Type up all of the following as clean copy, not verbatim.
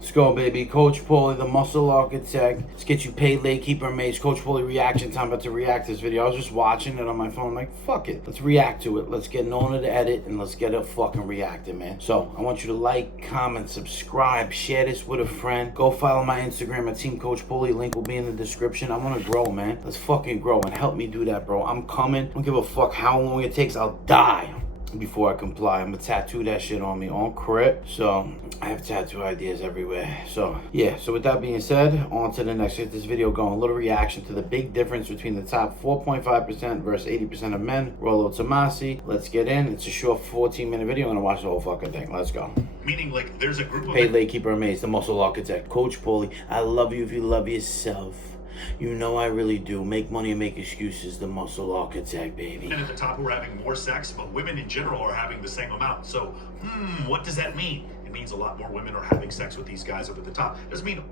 Let's go, baby. Coach Paulie, the muscle architect. Let's get you paid, late keeper mates. Coach Paulie reaction time. About to react to this video. I was just watching it on my phone. I'm like, fuck it. Let's react to it. Let's get Nona to edit and let's get it fucking reacted, man. So I want you to like, comment, subscribe, share this with a friend. Go follow my Instagram at Team Coach Paulie. Link will be in the description. I want to grow, man. Let's fucking grow and help me do that, bro. I'm coming. I don't give a fuck how long it takes. I'll die before I comply. I'm gonna tattoo that shit on me on crit. So I have tattoo ideas everywhere. So yeah, so with that being said, on to the next. Get this video going. A little reaction to the big difference between the top 4.5% versus 80% of men. Rollo Tomasi. Let's get in. It's a short 14-minute video. I'm gonna watch the whole fucking thing. Let's go. Meaning, like, there's a group of paid, late keeper amazed, the muscle architect. Coach Paulie, I love you if you love yourself. You know I really do. Make money and make excuses. The muscle architect, baby. men at the top who are having more sex, but women in general are having the same amount. So, what does that mean? It means a lot more women are having sex with these guys up at the top. Doesn't mean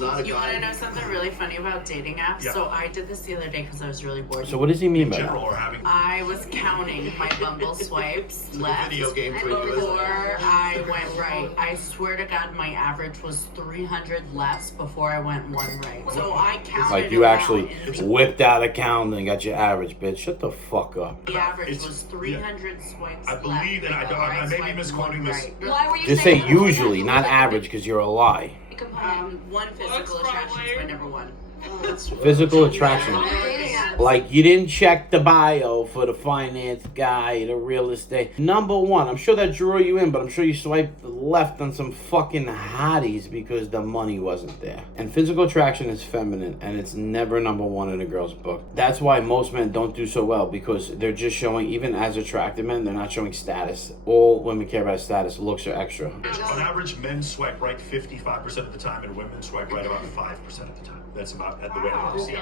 not a You guy. want to know something really funny about dating apps? Yeah. So I did this the other day because I was really bored. So what does he mean In by general that? are having. I was counting my Bumble swipes left video game for you, isn't it? before I went right. I swear to God, my average was 300 less before I went one right. So I counted. Like you around. actually whipped out a calendar and got your average, bitch. Shut the fuck up. The average It's- was 300 swipes. I believe, and left I may be swiped misquoting one this. right. Why were you Just say saying usually, not average, because you're a lie. One physical attraction is my number one. Physical attraction. Yeah. Like you didn't check the bio for the finance guy, the real estate. Number one, I'm sure that drew you in, but I'm sure you swiped left on some fucking hotties because the money wasn't there. And physical attraction is feminine, and it's never number one in a girl's book. That's why most men don't do so well, because they're just showing, even as attractive men, they're not showing status. All women care about is status. Looks are extra. On average, men swipe right 55% of the time, and women swipe right about 5% of the time. That's about the way I see it.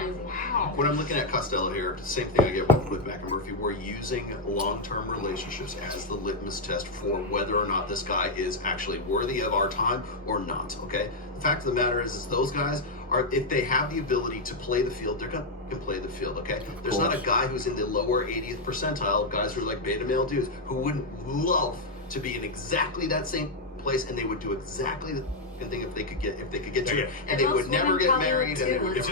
When I'm looking at Costello here, same thing I get with McMurphy. We're using long-term relationships as the litmus test for whether or not this guy is actually worthy of our time or not, okay? The fact of the matter is those guys are, if they have the ability to play the field, they're gonna play the field, okay? There's not a guy who's in the lower 80th percentile of guys who are like beta male dudes who wouldn't love to be in exactly that same place, and they would do exactly the thing if they could get to Yeah. it, and they would never get married, and they would It's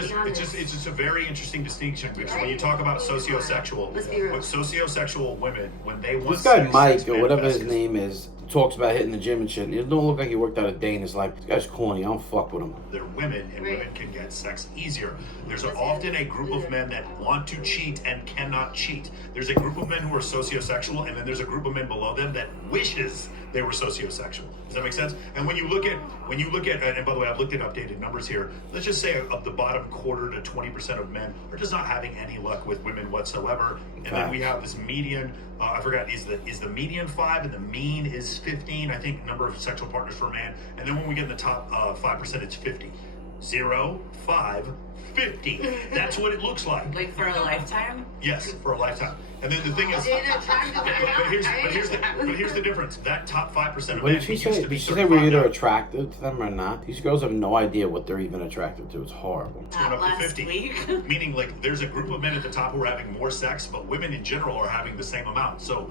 just a very interesting distinction, because when you talk about sociosexual, Let's be real. but sociosexual women, when they want This guy sex, Mike, sex or whatever his manifests. name is, talks about hitting the gym and shit. It don't look like he worked out a day in his life. This guy's corny. I don't fuck with him. They're women, and women can get sex easier. There's often a group of men that want to cheat and cannot cheat. There's a group of men who are sociosexual, and then there's a group of men below them that wishes they were sociosexual. Does that make sense? And when you look at, and by the way, I've looked at updated numbers here. Let's just say of the bottom quarter to 20% of men are just not having any luck with women whatsoever. And then we have this median. I forgot, is the median 5 and the mean is 15? I think number of sexual partners for a man. And then when we get in the top 5%, it's 50. 0, 5, 50. That's what it looks like. Like for a lifetime? Yes, for a lifetime. And then the thing is, but here's the difference. That top 5% of What men did she used say? to Did be she say we're 35 either now. attracted to them or not? These girls have no idea what they're even attracted to. It's horrible. It's going Not up to last 50. week. Meaning, like, there's a group of men at the top who are having more sex, but women in general are having the same amount. So,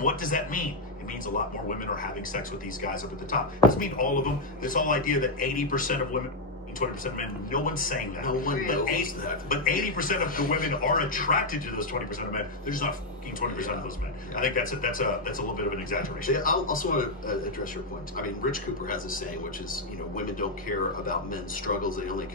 what does that mean? It means a lot more women are having sex with these guys up at the top. It doesn't mean all of them. This whole idea that 80% of women, 20% of men, no one's saying that. No one knows But that. But 80% of the women are attracted to those 20% of men. They're just not fucking 20% of those men. I think that's a little bit of an exaggeration. I also want to address your point. I mean, Rich Cooper has a saying, which is, women don't care about men's struggles. They only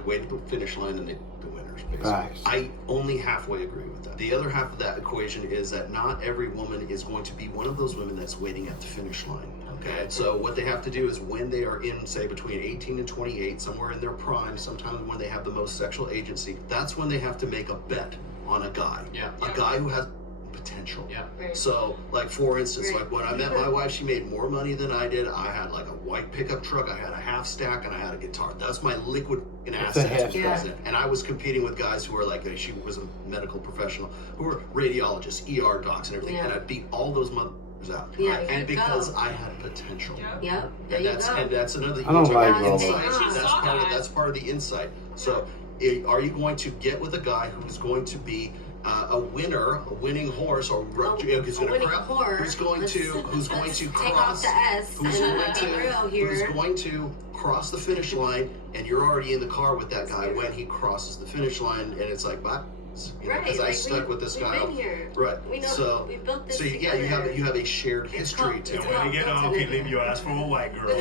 wait to the finish line and they the winners. Basically. Facts. I only halfway agree with that. The other half of that equation is that not every woman is going to be one of those women that's waiting at the finish line. Okay, so what they have to do is when they are in, say, between 18 and 28, somewhere in their prime, sometime when they have the most sexual agency, that's when they have to make a bet on a guy. Yeah. A guy who has potential. Yeah. So, like, for instance, like when I met my wife, she made more money than I did. I had like a white pickup truck, I had a half stack, and I had a guitar. That's my liquid What's a assets. half stack? And I was competing with guys who were like, she was a medical professional, who were radiologists, ER docs, and everything. Yeah. And I beat all those motherfuckers out. Yeah, And there you because go. I had potential. Yep, there And you that's go. and that's another. I don't like insight. those. That's part of the insight. So, are you going to get with a guy who's going to be a winning horse, or who's winning horse. who's going to Take cross off the S who's and going be real here. who's going to cross the finish line, and you're already in the car with that guy when he crosses the finish line, and it's like, bye. Right, Because I like stuck with this we've guy. been here. Right. We know, so we built this so you together. have a shared It's history called- too. it's When called you get built off, to you live. leave you ask for a white girl.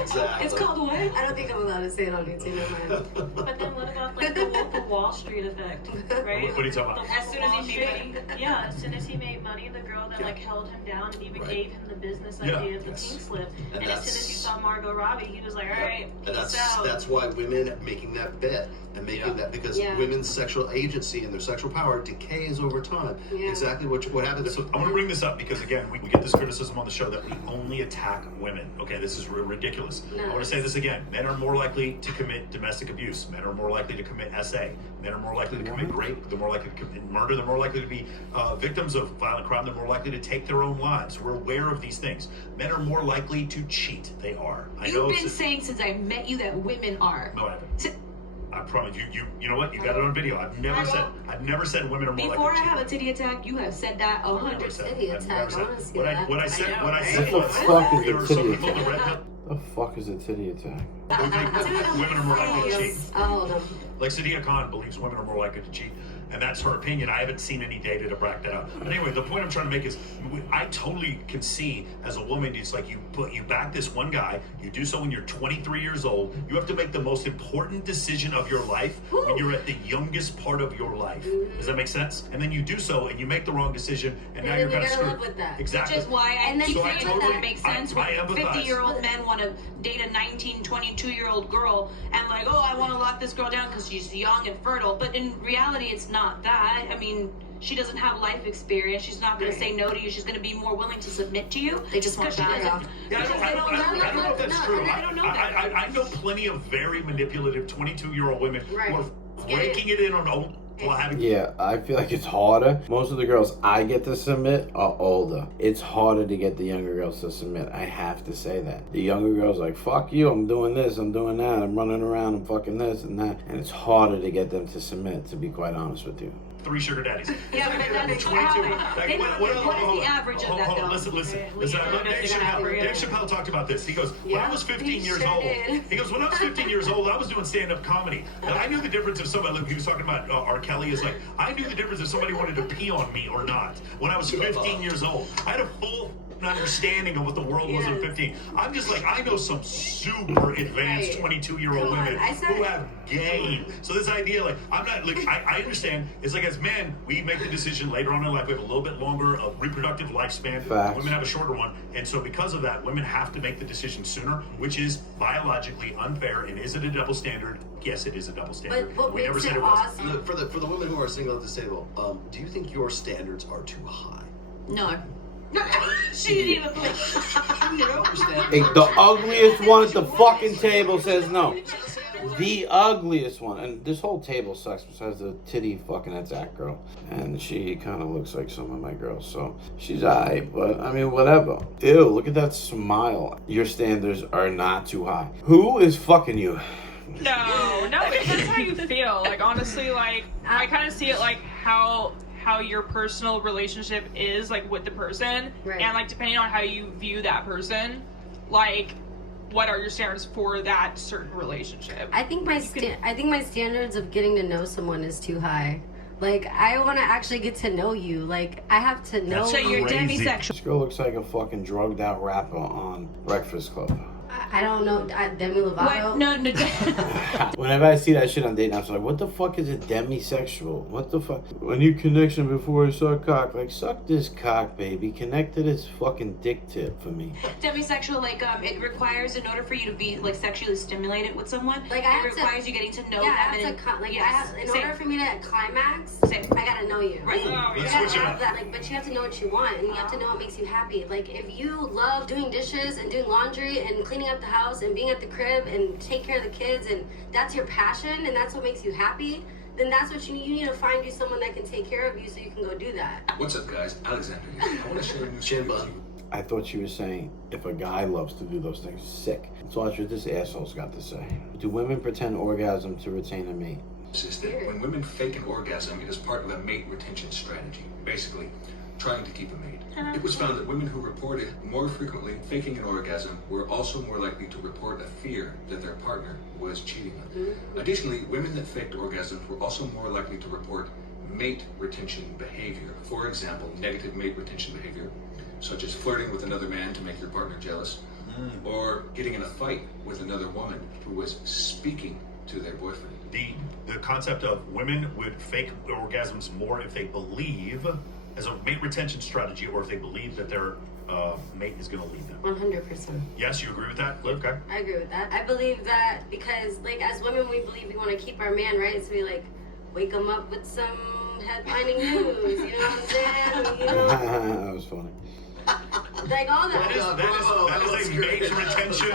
Exactly. It's called what? I don't think I'm allowed to say it on YouTube. Never mind. But then what about like the Wolf of Wall Street effect, right? What are you talking about? The Wolf As of soon as Wall he made Street- yeah, as soon as he made money, the girl that like held him down and even Right. gave him the business Yeah. idea of the Yes. pink slip. And And as soon as he saw Margot Robbie, he was like, all right, And peace out. that's why women making that bet and making that, because Yeah. women's sexual agency and their sexual power decays over time. Yeah. Exactly what happens. So I want to bring this up because again, we get this criticism on the show that we only attack women. Okay, this is ridiculous. I want to say this again: men are more likely to commit domestic abuse. Men are more likely to commit SA. Men are more likely to commit rape. They're more likely to commit murder. They're more likely to be victims of violent crime. They're more likely to take their own lives. We're aware of these things. Men are more likely to cheat. They are. I know You've been saying since I met you that women are. No, I haven't. I promise you. You know what? You got it on video. I've never said women are more Before I likely to cheat. have a titty attack, you have said that 100. Titty attack. I want to see What that. I said, know, what I right? said What was, the fuck is there a are some titty people in the red attack? The fuck is a titty attack? who think women are more likely to cheat. I'll hold them. Like Sadia Khan believes women are more likely to cheat, and that's her opinion. I haven't seen any data to back that up. But anyway, the point I'm trying to make is, I totally can see as a woman, it's like you back this one guy. You do so when you're 23 years old. You have to make the most important decision of your life when you're at the youngest part of your life. Does that make sense? And then you do so, and you make the wrong decision, and now then you're you kind of gotta screwed. live with that. Exactly. Which is why I And then keep so saying I that totally- that makes sense I when empathize. 50-year-old men want to date a 19, 22-year-old girl and like, oh, I want to lock this girl down because she's young and fertile. But in reality, it's not that. I mean, she doesn't have life experience. She's not going to say no to you. She's going to be more willing to submit to you. They just want because she that. doesn't. Yeah, Because I they don't know if that's no, true. and I don't know that. I know plenty of very manipulative 22-year-old women Right. who are breaking it in on old while having. Yeah, I feel like it's harder. Most of the girls I get to submit are older. It's harder to get the younger girls to submit. I have to say that. The younger girls are like, fuck you, I'm doing this, I'm doing that, I'm running around, I'm fucking this and that. And it's harder to get them to submit, to be quite honest with you. 3 sugar daddies. Yeah, but that's 22. how Like, they- what else? what is Hold the on. average of Hold that, on, though? Listen. Right. Listen, We I love know Dave that's gonna Chappelle. happen. Dave Chappelle talked about this. He goes, when Yeah, I was 15 he years sure old, did. he goes, when I was 15 years old, I was doing stand-up comedy. Now, I knew the difference if somebody, like he was talking about R. Kelly, is like, I knew the difference if somebody wanted to pee on me or not. When I was 15 years old, I had a full understanding of what the world was at 15. I'm just like, I know some super advanced Right. 22-year-old Come on, women I said- who have game. So this idea, like, I'm not, like, I understand, it's like as men, we make the decision later on in life, we have a little bit longer of reproductive lifespan. Facts. Women have a shorter one. And so because of that, women have to make the decision sooner, which is biologically unfair. And is it a double standard? Yes, it is a double standard. But what we never makes said it it was. awesome? Look, for the women who are single at this table, do you think your standards are too high? No. She didn't even blink. No. Hey, the ugliest one at the fucking table says no. The ugliest one, and this whole table sucks besides the titty fucking attack girl. And she kind of looks like some of my girls, so she's alright, but I mean, whatever. Ew, look at that smile. Your standards are not too high. Who is fucking you? No, because that's how you feel. Like honestly, like I kind of see it like how your personal relationship is like with the person, Right. and like depending on how you view that person, like what are your standards for that certain relationship. I think my standards of getting to know someone is too high. Like, I want to actually get to know you. Like, I have to know. That's So you're crazy. demisexual. This girl looks like a fucking drugged out rapper on Breakfast Club. I don't know. Demi Lovato. What? No. Whenever I see that shit on dating apps, I'm like, what the fuck is a demisexual? What the fuck? I need connection before I suck cock. Like, suck this cock, baby. Connect to this fucking dick tip for me. Demisexual, like, it requires, in order for you to be, like, sexually stimulated with someone, Like, I it have to- requires you getting to know Yeah, I them. have and to. Like, yes, I have. In same. order for me to climax, Same. I gotta know you. Right. Oh, You Let's gotta switch it have up. that, like, but you have to know what you want, and you have to know what makes you happy. Like, if you love doing dishes and doing laundry and cleaning up the house and being at the crib and take care of the kids, and that's your passion and that's what makes you happy, then that's what you need. You need to find you someone that can take care of you so you can go do that. What's up, guys? Alexander here. I want to share a new Chin story bun. with you. I thought she was saying, if a guy loves to do those things, sick. That's all what this asshole's got to say. Do women pretend orgasm to retain a mate? is that when women fake an orgasm, it is part of a mate retention strategy. Basically, trying to keep a mate. It was found that women who reported more frequently faking an orgasm were also more likely to report a fear that their partner was cheating on them. Additionally, women that faked orgasms were also more likely to report mate retention behavior. For example, negative mate retention behavior, such as flirting with another man to make your partner jealous, or getting in a fight with another woman who was speaking to their boyfriend. The concept of women would fake orgasms more if they believe, as a mate retention strategy, or if they believe that their mate is going to leave them. 100%. Yes, you agree with that, Liv? Okay. I agree with that. I believe that because, like, as women, we believe we want to keep our man, right? So we, like, wake him up with some headlining news, you know what I'm saying? You know? That was funny. Like, all that. That is a mate retention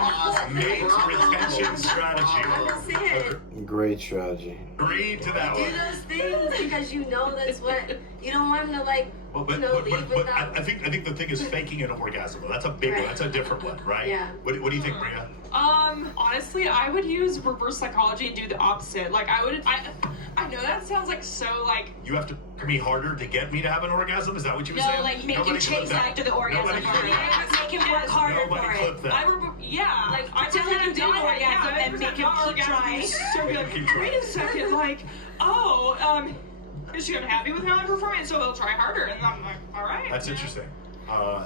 strategy. I'm just saying. Great strategy. Agree to that Do one. those things because you know that's what, you don't want him to, like, leave But without. I think the thing is faking an orgasm. That's a big one. That's a different one, right? Yeah. What do you think, Maria? Honestly, I would use reverse psychology and do the opposite. Like, I know that sounds like so, like, You have to me harder to get me to have an orgasm? Is that what you were saying? No, like make you Nobody chase clip that. after the orgasm. Nobody clip that. Make him work harder Nobody for clip it. that. yeah. Like, I pretend pretend you did not orgasm yeah, and make him not keep orgasm. trying. So be like, Keep trying. wait a second, like, is she unhappy with how I'm performing? So they'll try harder. And I'm like, all right. That's interesting.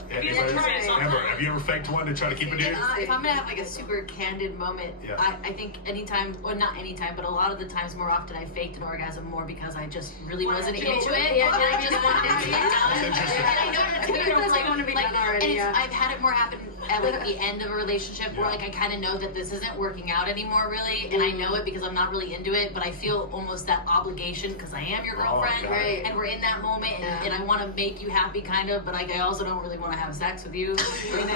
Maybe Amber, try it sometime. have you ever faked one to try to keep a dude? If I'm gonna have like a super candid moment, Yeah. I think anytime, or not anytime, but a lot of the times, more often, I faked an orgasm more because I just really wasn't into it. Yeah, and I just wanted to yeah. be done. That's interesting. And I know that It does like, want to be like, done already, and yeah. I've had it more happen at like the end of a relationship where Yeah. like I kind of know that this isn't working out anymore, really, and I know it because I'm not really into it, but I feel almost that obligation because I am your girlfriend, got it. Right. and we're in that moment, and, Yeah. and I want to make you happy, kind of, but like I also don't really want to have sex with you right now.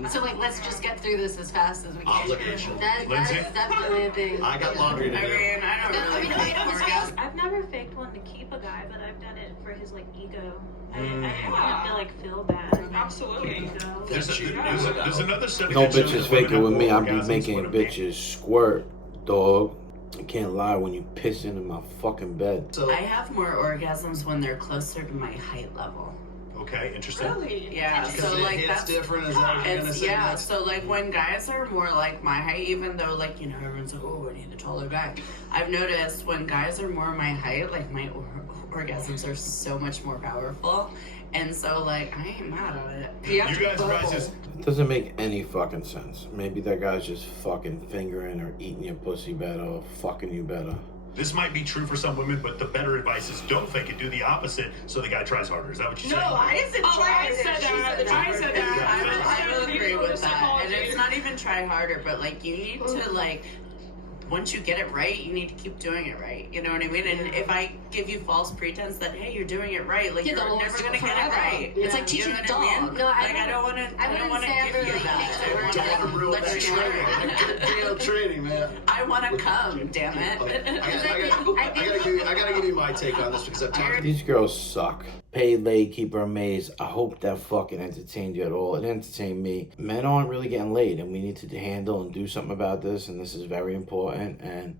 Yeah. So like, let's just get through this as fast as we can. Obligation. That Lindsay? is definitely a thing. I got laundry to I do. mean, I don't really fake orgasms. I've never faked one to keep a guy, but I've done it for his like ego. I didn't want him to like feel bad. and, like, Absolutely. ego. There's another study. No that shows bitches that fake it women with have me. more I be orgasms making when a man- bitches squirt, dog. I can't lie when you piss into my fucking bed. So I have more orgasms when they're closer to my height level. Okay, interesting. Really? Yeah, because so it like hits that's different. Is that what you're gonna it's say? yeah. Max? So like when guys are more like my height, even though like everyone's like, oh, I need a taller guy. I've noticed when guys are more my height, like my orgasms are so much more powerful, and so like I ain't mad at it. You guys just It doesn't make any fucking sense. Maybe that guy's just fucking fingering or eating your pussy better or fucking you better. this might be true for some women, but the better advice is don't fake it, do the opposite, so the guy tries harder. Is that what you're No, saying? I didn't Oh, try I it. said She that. said I said that. I will agree with that. Psychology. And it's not even try harder, but like you need to like once you get it right, you need to keep doing it right. You know what I mean? And if I give you false pretense that hey, you're doing it right, like Yeah, you're they'll never always gonna get it forever. right. It's like You teaching know a what I mean? dog. No, Like I don't want to. I don't want to give you that. I want to Rule let that you training. learn. Real training, man. I want to come. Damn Okay, it. I gotta give you my take on this because I've talked to These girls suck. Pay, lay, keep her amazed. I hope that fucking entertained you at all. It entertained me. Men aren't really getting laid, and we need to handle and do something about this, and this is very important, and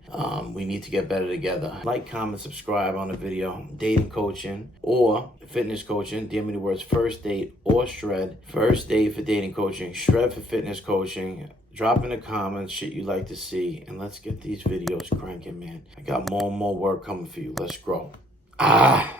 we need to get better together. Like, comment, subscribe on the video. Dating coaching or fitness coaching. DM me the words first date or shred. First date for dating coaching, shred for fitness coaching. Drop in the comments shit you like to see, and let's get these videos cranking, man. I got more and more work coming for you. Let's grow. Ah!